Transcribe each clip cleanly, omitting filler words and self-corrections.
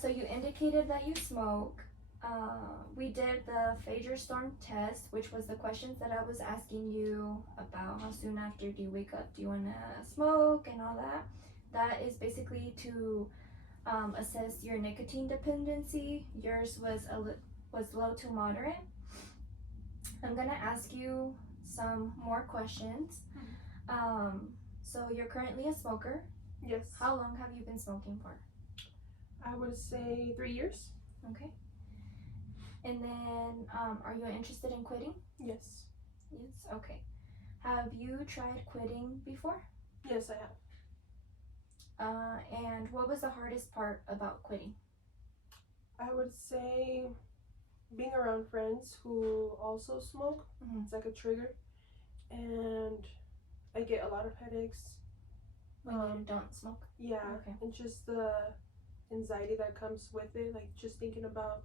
So you indicated that you smoke. We did the Phager Storm test, which was the questions that I was asking you about how soon after do you wake up, do you want to smoke and all that. That is basically to assess your nicotine dependency. Yours was low to moderate. I'm gonna ask you some more questions. So you're currently a smoker. Yes. How long have you been smoking for? I would say 3 years. Okay. And then, are you interested in quitting? Yes. Yes. Okay. Have you tried quitting before? Yes, I have. And what was the hardest part about quitting? I would say being around friends who also smoke. Mm-hmm. It's like a trigger, and I get a lot of headaches When you don't smoke? Yeah. Okay. And just the anxiety that comes with it, like just thinking about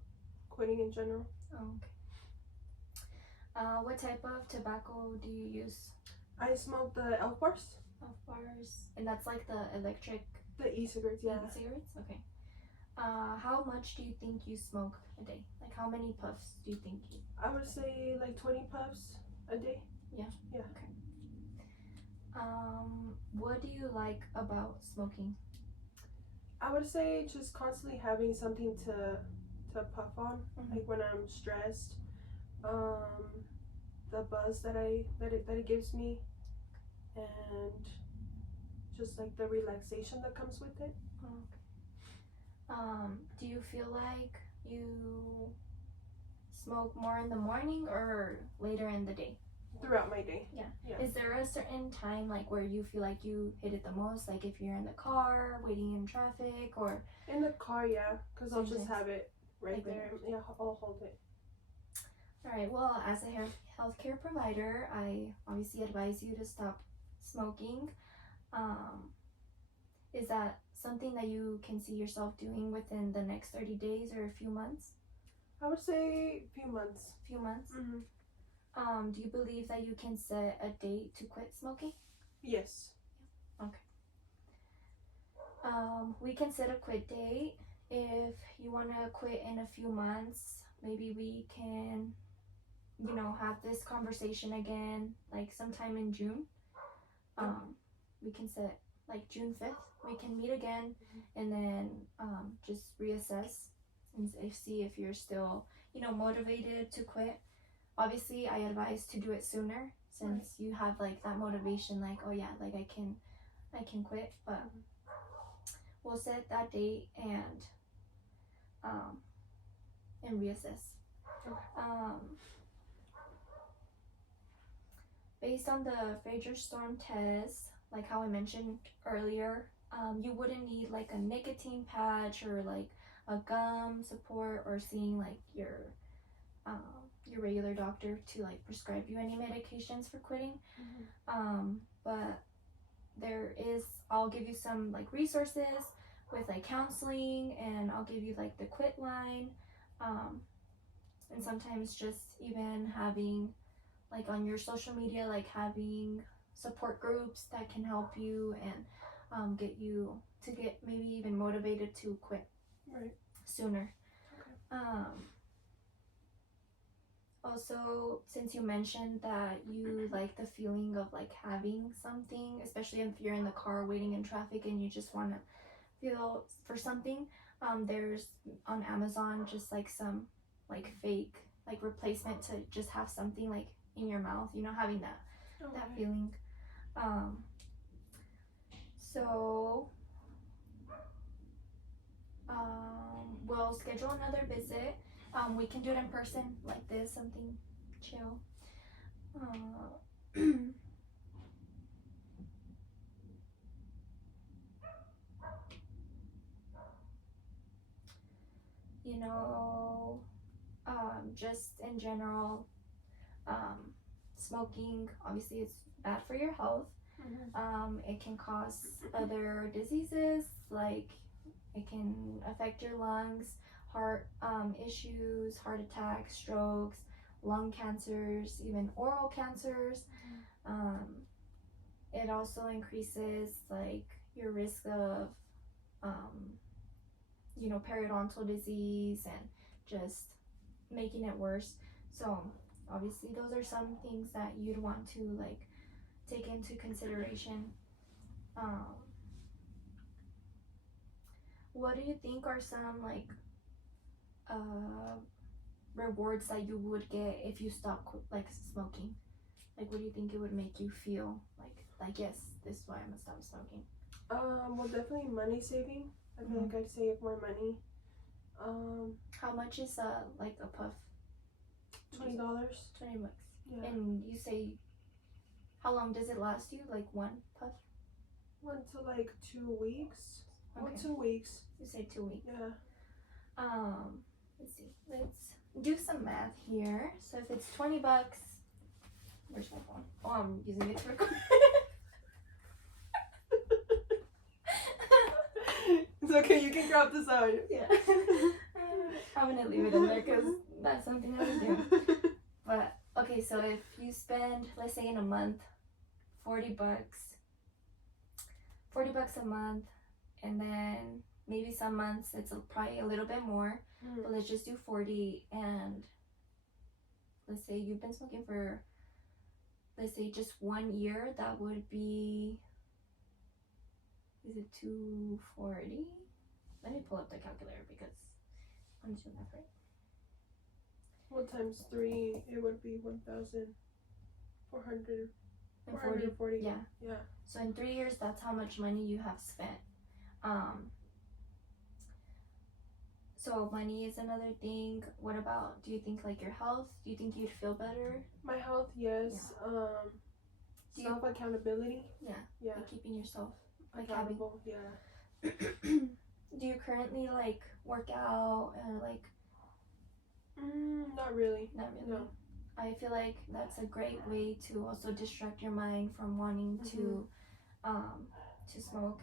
quitting in general. Oh, okay. What type of tobacco do you use? I smoke the Elf Bars. Elf Bars. And that's like the electric The e-cigarettes, yeah. e-cigarettes? Okay. How much do you think you smoke a day? Like how many puffs do you think you? I would say like 20 puffs a day. Yeah? Yeah. Okay. What do you like about smoking? I would say just constantly having something to puff on, like when I'm stressed. The buzz that it gives me, and just like the relaxation that comes with it. Okay. Do you feel like you smoke more in the morning or later in the day? Throughout my day. Yeah. Is there a certain time like where you feel like you hit it the most? Like if you're in the car, waiting in traffic, or? In the car, yeah, because I'll just Sometimes. have it right Like there. Yeah, I'll hold it. All right. Well, as a healthcare provider, I obviously advise you to stop smoking. Is that something that you can see yourself doing within the next 30 days or a few months? I would say a few months. Few months? Mm-hmm. Do you believe that you can set a date to quit smoking? Yes. Okay. We can set a quit date. If you want to quit in a few months, maybe we can, have this conversation again, like sometime in June. We can set like June 5th. We can meet again and then just reassess and see if you're still, motivated to quit. Obviously, I advise to do it sooner since you have like that motivation, like, oh yeah, like I can quit. But we'll set that date and reassess. Based on the Phager Storm test, like how I mentioned earlier, you wouldn't need like a nicotine patch or like a gum support or seeing like your regular doctor to like prescribe you any medications for quitting. But I'll give you some like resources with like counseling, and I'll give you like the quit line, and sometimes just even having like on your social media, like having support groups that can help you and get you to get maybe even motivated to quit sooner. Also, since you mentioned that you like the feeling of like having something, especially if you're in the car waiting in traffic and you just want to feel for something, there's on Amazon just like some like fake like replacement to just have something like in your mouth, having that feeling. So we'll schedule another visit. We can do it in person like this, something chill. Just in general, smoking obviously is bad for your health. It can cause other diseases, like it can affect your lungs, heart issues, heart attacks, strokes, lung cancers, even oral cancers. It also increases like your risk of periodontal disease and just making it worse. So obviously those are some things that you'd want to like take into consideration. um, what do you think are some like uh, rewards that you would get if you stop like smoking? Like what do you think it would make you feel like yes, this is why I'm gonna stop smoking? Well, definitely money saving. I feel like I'd save more money. How much is like a puff? $20. $20. Yeah. And you say, how long does it last you? Like one puff? 1 to like 2 weeks. Okay. 1 2 weeks. You say 2 weeks. Yeah. Let's see. Let's do some math here. So if it's $20, where's my phone? Oh, I'm using it to record. It's okay. You can crop this out. Yeah. I'm gonna leave it in there because that's something I would do. But okay, so if you spend, let's say in a month, $40, $40 a month, and then maybe some months it's probably a little bit more, but let's just do 40. And let's say you've been smoking for, let's say just 1 year, that would be, is it 240? Let me pull up the calculator because I'm doing that right. Well, times 3, it would be 1,400. And 440. Yeah. Yeah. So in 3 years, that's how much money you have spent. So money is another thing. What about, do you think like your health? Do you think you'd feel better? My health, yes. Self accountability. Yeah. Yeah. Like keeping yourself like having. Accountable. Yeah. Do you currently like work out or like? Not really. Not really. No. I feel like that's a great way to also distract your mind from wanting to smoke.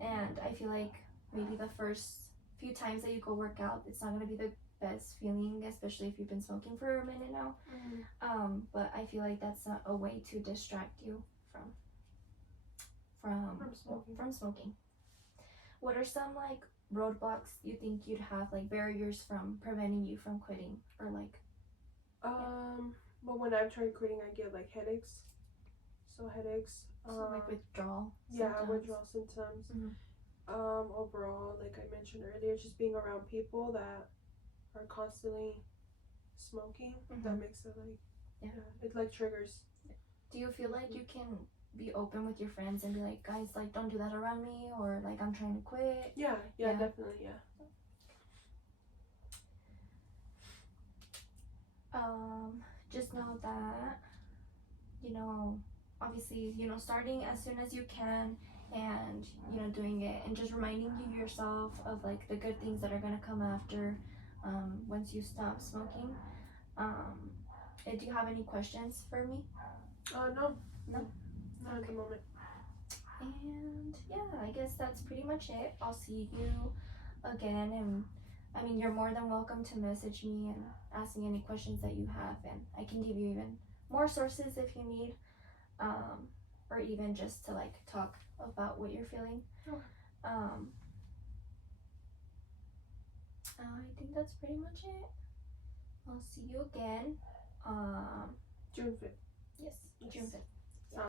And I feel like maybe the first few times that you go work out, it's not gonna be the best feeling, especially if you've been smoking for a minute now. But I feel like that's a way to distract you from smoking. What are some like roadblocks you think you'd have, like barriers from preventing you from quitting, or like? But when I've tried quitting, I get like headaches. So headaches. So like withdrawal. Yeah, symptoms? withdrawal symptoms. Overall, like I mentioned earlier, just being around people that are constantly smoking, that makes it like, it like triggers. Do you feel like you can be open with your friends and be like, guys, like don't do that around me, or like I'm trying to quit? Yeah, definitely, yeah. Just know that, obviously, starting as soon as you can, and doing it, and just reminding you yourself of like the good things that are gonna come after once you stop smoking. Do you have any questions for me? No, not at the moment. And yeah, I guess that's pretty much it. I'll see you again, and I mean, you're more than welcome to message me and ask me any questions that you have, and I can give you even more sources if you need, or even just to like talk about what you're feeling. I think that's pretty much it. I'll see you again. June 5th. Yes, June 5th.